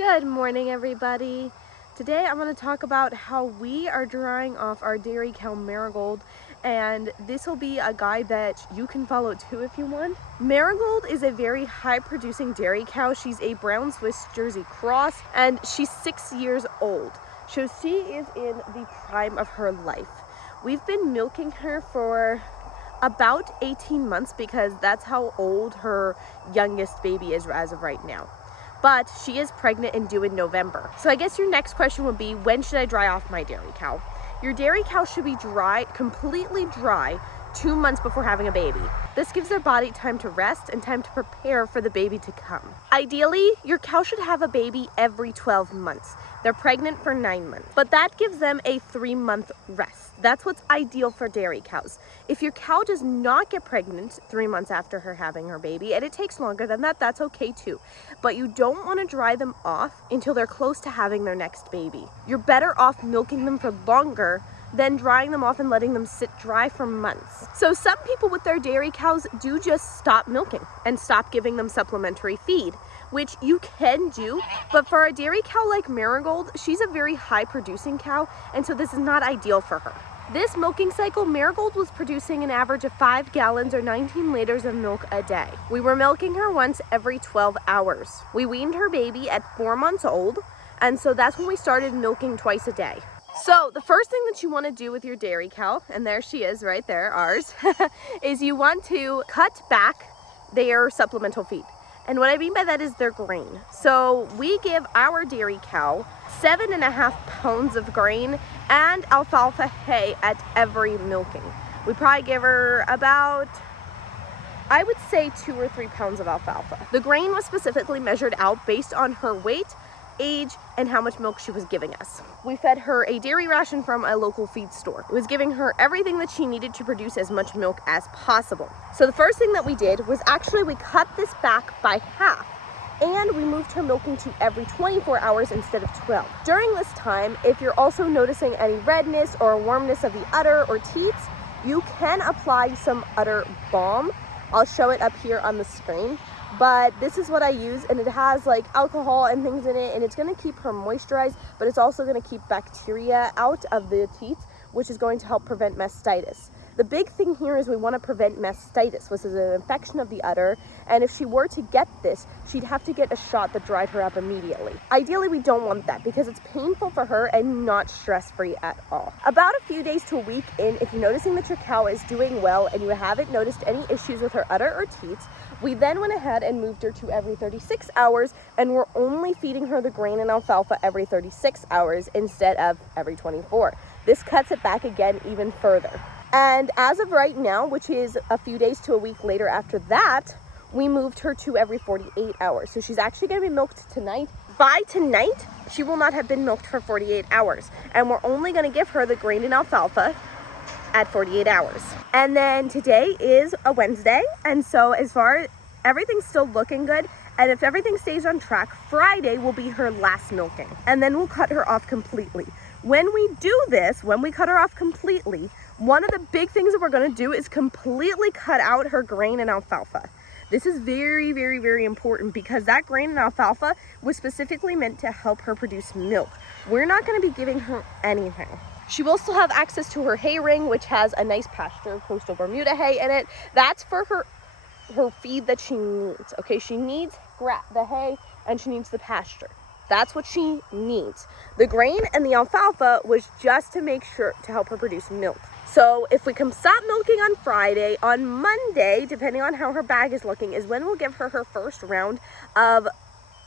Good morning, everybody. Today I'm going to talk about how we are drying off our dairy cow Marigold, and this will be a guide that you can follow too if you want. Marigold is a very high producing dairy cow. She's a brown Swiss Jersey cross and she's 6 years old. So she is in the prime of her life. We've been milking her for about 18 months because that's how old her youngest baby is as of right now. But she is pregnant and due in November. So I guess your next question would be, when should I dry off my dairy cow? Your dairy cow should be dry, completely dry, 2 months before having a baby. This gives their body time to rest and time to prepare for the baby to come. Ideally, your cow should have a baby every 12 months. They're pregnant for 9 months, but that gives them a 3-month rest. That's what's ideal for dairy cows. If your cow does not get pregnant 3 months after her having her baby, and it takes longer than that, that's okay too. But you don't want to dry them off until they're close to having their next baby. You're better off milking them for longer than drying them off and letting them sit dry for months. So some people with their dairy cows do just stop milking and stop giving them supplementary feed, which you can do, but for a dairy cow like Marigold, she's a very high producing cow, and so this is not ideal for her. This milking cycle, Marigold was producing an average of 5 gallons or 19 liters of milk a day. We were milking her once every 12 hours. We weaned her baby at 4 months old, and so that's when we started milking twice a day. So the first thing that you want to do with your dairy cow, and there she is right there, ours, is you want to cut back their supplemental feed. And what I mean by that is their grain. So we give our dairy cow 7.5 pounds of grain and alfalfa hay at every milking. We probably give her about, I would say, 2 or 3 pounds of alfalfa. The grain was specifically measured out based on her weight, age, and how much milk she was giving us. We fed her a dairy ration from a local feed store. It was giving her everything that she needed to produce as much milk as possible. So the first thing that we did was actually we cut this back by half, and we moved her milking to every 24 hours instead of 12. During this time, if you're also noticing any redness or warmness of the udder or teats, you can apply some udder balm. I'll show it up here on the screen. But this is what I use, and it has like alcohol and things in it, and it's going to keep her moisturized, but it's also going to keep bacteria out of the teats, which is going to help prevent mastitis. The big thing here is we want to prevent mastitis, which is an infection of the udder, and if she were to get this, she'd have to get a shot that dried her up immediately. Ideally, we don't want that because it's painful for her and not stress-free at all. About a few days to a week in, if you're noticing that your cow is doing well and you haven't noticed any issues with her udder or teats, we then went ahead and moved her to every 36 hours, and we're only feeding her the grain and alfalfa every 36 hours instead of every 24. This cuts it back again even further. And as of right now, which is a few days to a week later after that, we moved her to every 48 hours. So she's actually going to be milked tonight. By tonight, she will not have been milked for 48 hours. And we're only going to give her the grain and alfalfa at 48 hours. And then today is a Wednesday. And so as far as everything's still looking good, and if everything stays on track, Friday will be her last milking. And then we'll cut her off completely. When we do this, when we cut her off completely, one of the big things that we're going to do is completely cut out her grain and alfalfa. This is very, very, very important because that grain and alfalfa was specifically meant to help her produce milk. We're not going to be giving her anything. She will still have access to her hay ring, which has a nice pasture coastal Bermuda hay in it. That's for her feed that she needs. Okay, she needs the hay and she needs the pasture. That's what she needs. The grain and the alfalfa was just to make sure to help her produce milk. So if we can stop milking on Friday, on Monday, depending on how her bag is looking, is when we'll give her her first round of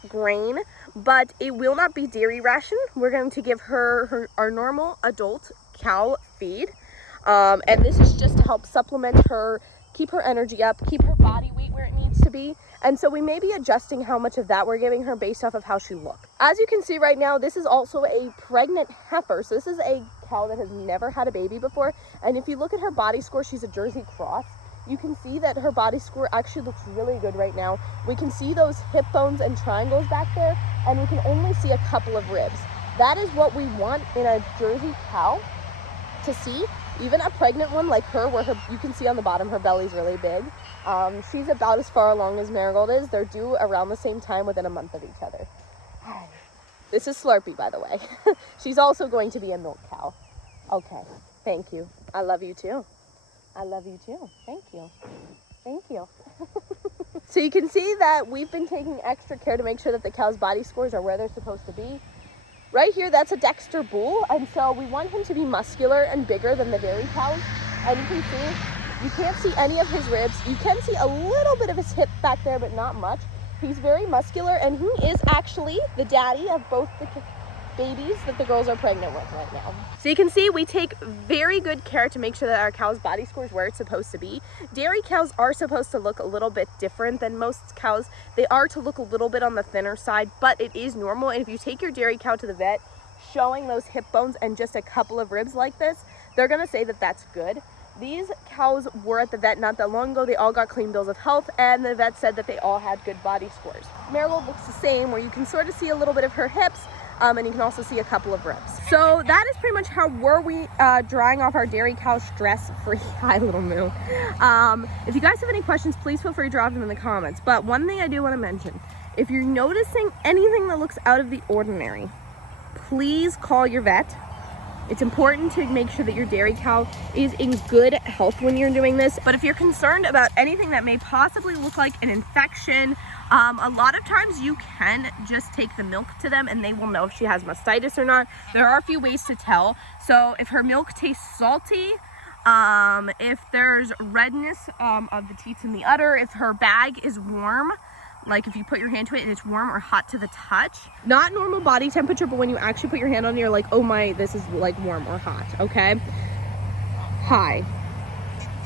grain, but it will not be dairy ration. We're going to give her our normal adult cow feed. And this is just to help supplement her, keep her energy up, keep her body weight where it needs to be. And so we may be adjusting how much of that we're giving her based off of how she looks. As you can see right now, this is also a pregnant heifer. So this is a cow that has never had a baby before. And if you look at her body score, she's a Jersey cross. You can see that her body score actually looks really good right now. We can see those hip bones and triangles back there, and we can only see a couple of ribs. That is what we want in a Jersey cow to see. Even a pregnant one like her, where you can see on the bottom her belly's really big. She's about as far along as Marigold is. They're due around the same time, within a month of each other. This is Slurpee, by the way. She's also going to be a milk cow. Okay, thank you. I love you too. I love you too. Thank you. Thank you. So you can see that we've been taking extra care to make sure that the cow's body scores are where they're supposed to be. Right here, that's a Dexter bull, and so we want him to be muscular and bigger than the dairy cows. And you can see, you can't see any of his ribs. You can see a little bit of his hip back there, but not much. He's very muscular, and he is actually the daddy of both the babies that the girls are pregnant with right now. So you can see we take very good care to make sure that our cow's body score is where it's supposed to be. Dairy cows are supposed to look a little bit different than most cows. They are to look a little bit on the thinner side, but it is normal. And if you take your dairy cow to the vet showing those hip bones and just a couple of ribs like this, they're gonna say that that's good. These cows were at the vet not that long ago. They all got clean bills of health, and the vet said that they all had good body scores. Marigold looks the same, where you can sort of see a little bit of her hips, and you can also see a couple of ribs. So that is pretty much how we drying off our dairy cow stress-free. Hi, little moo. If you guys have any questions, please feel free to drop them in the comments. But one thing I do want to mention, if you're noticing anything that looks out of the ordinary, please call your vet. It's important to make sure that your dairy cow is in good health when you're doing this. But if you're concerned about anything that may possibly look like an infection, a lot of times you can just take the milk to them and they will know if she has mastitis or not. There are a few ways to tell. So if her milk tastes salty, if there's redness of the teats and the udder, if her bag is warm, like if you put your hand to it and it's warm or hot to the touch, not normal body temperature, but when you actually put your hand on it, you're like, oh my, this is like warm or hot, okay? Hi,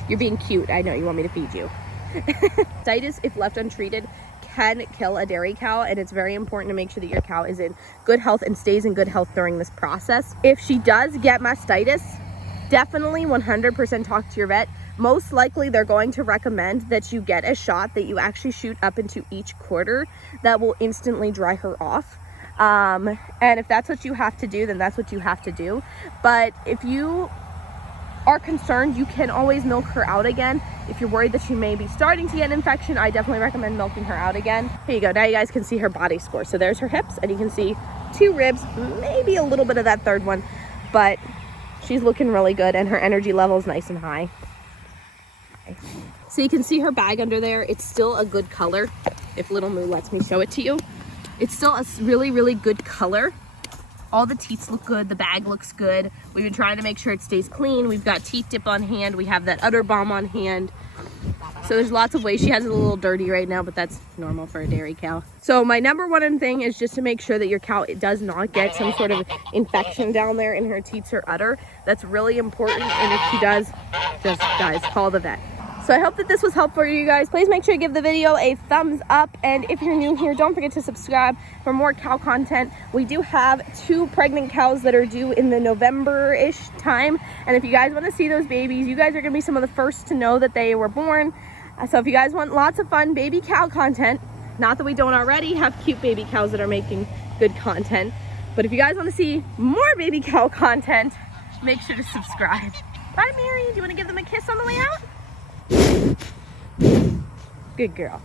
you're being cute. I know you want me to feed you. Mastitis, if left untreated, can kill a dairy cow, and it's very important to make sure that your cow is in good health and stays in good health during this process. If she does get mastitis, definitely 100% talk to your vet. Most likely they're going to recommend that you get a shot that you actually shoot up into each quarter that will instantly dry her off. And if that's what you have to do, then that's what you have to do. But if you are concerned, you can always milk her out again. If you're worried that she may be starting to get an infection, I definitely recommend milking her out again. Here you go. Now you guys can see her body score. So there's her hips, and you can see 2 ribs, maybe a little bit of that third one, but she's looking really good, and her energy level is nice and high. So you can see her bag under there. It's still a good color. If little moo lets me show it to you, it's still a really, really good color. All the teats look good. The bag looks good. We've been trying to make sure it stays clean. We've got teat dip on hand. We have that udder balm on hand. So there's lots of ways. She has it a little dirty right now, but that's normal for a dairy cow. So my number one thing is just to make sure that your cow does not get some sort of infection down there in her teats or udder. That's really important. And if she does, just guys, call the vet. So I hope that this was helpful for you guys. Please make sure you give the video a thumbs up. And if you're new here, don't forget to subscribe for more cow content. We do have 2 pregnant cows that are due in the November-ish time. And if you guys want to see those babies, you guys are going to be some of the first to know that they were born. So if you guys want lots of fun baby cow content, not that we don't already have cute baby cows that are making good content, but if you guys want to see more baby cow content, make sure to subscribe. Bye, Mary. Do you want to give them a kiss on the way out? Good girl.